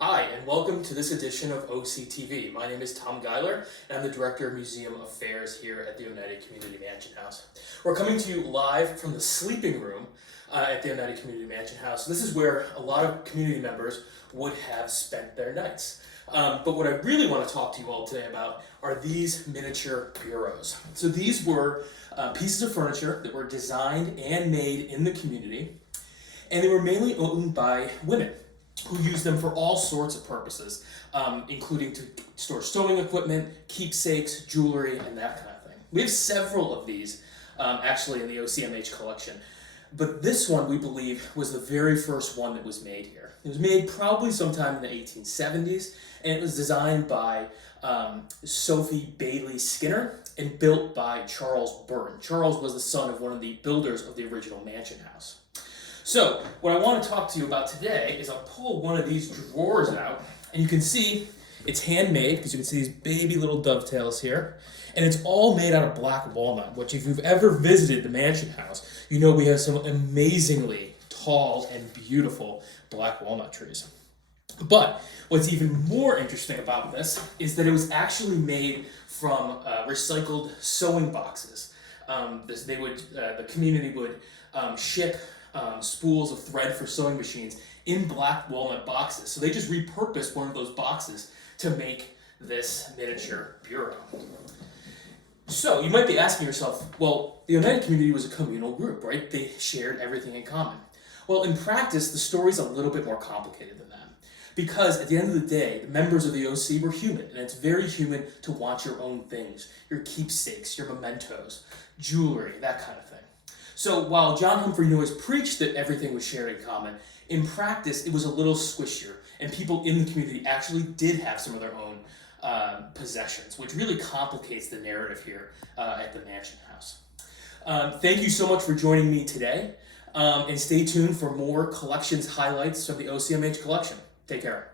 Hi, and welcome to this edition of OCTV. My name is Tom Guiler, and I'm the Director of Museum Affairs here at the United Community Mansion House. We're coming to you live from the sleeping room at the United Community Mansion House. This is where a lot of community members would have spent their nights. But what I really want to talk to you all today about are these miniature bureaus. So these were pieces of furniture that were designed and made in the community, and they were mainly owned by women who use them for all sorts of purposes, including to store sewing equipment, keepsakes, jewelry, and that kind of thing. We have several of these actually in the OCMH collection, but this one we believe was the very first one that was made here. It was made probably sometime in the 1870s, and it was designed by Sophie Bailey Skinner and built by Charles Byrne. Charles was the son of one of the builders of the original mansion house. So, what I want to talk to you about today is I'll pull one of these drawers out, and you can see it's handmade, because you can see these baby little dovetails here, and it's all made out of black walnut, which if you've ever visited the mansion house, you know we have some amazingly tall and beautiful black walnut trees. But what's even more interesting about this is that it was actually made from recycled sewing boxes. The community would ship spools of thread for sewing machines in black walnut boxes. So they just repurposed one of those boxes to make this miniature bureau. So you might be asking yourself, well, the United Community was a communal group, right? They shared everything in common. Well, in practice, the story's a little bit more complicated than that. Because at the end of the day, the members of the OC were human, and it's very human to want your own things, your keepsakes, your mementos, jewelry, that kind of thing. So while John Humphrey Noyes preached that everything was shared in common, in practice it was a little squishier, and people in the community actually did have some of their own possessions, which really complicates the narrative here at the Mansion House. Thank you so much for joining me today, and stay tuned for more collections highlights from the OCMH collection. Take care.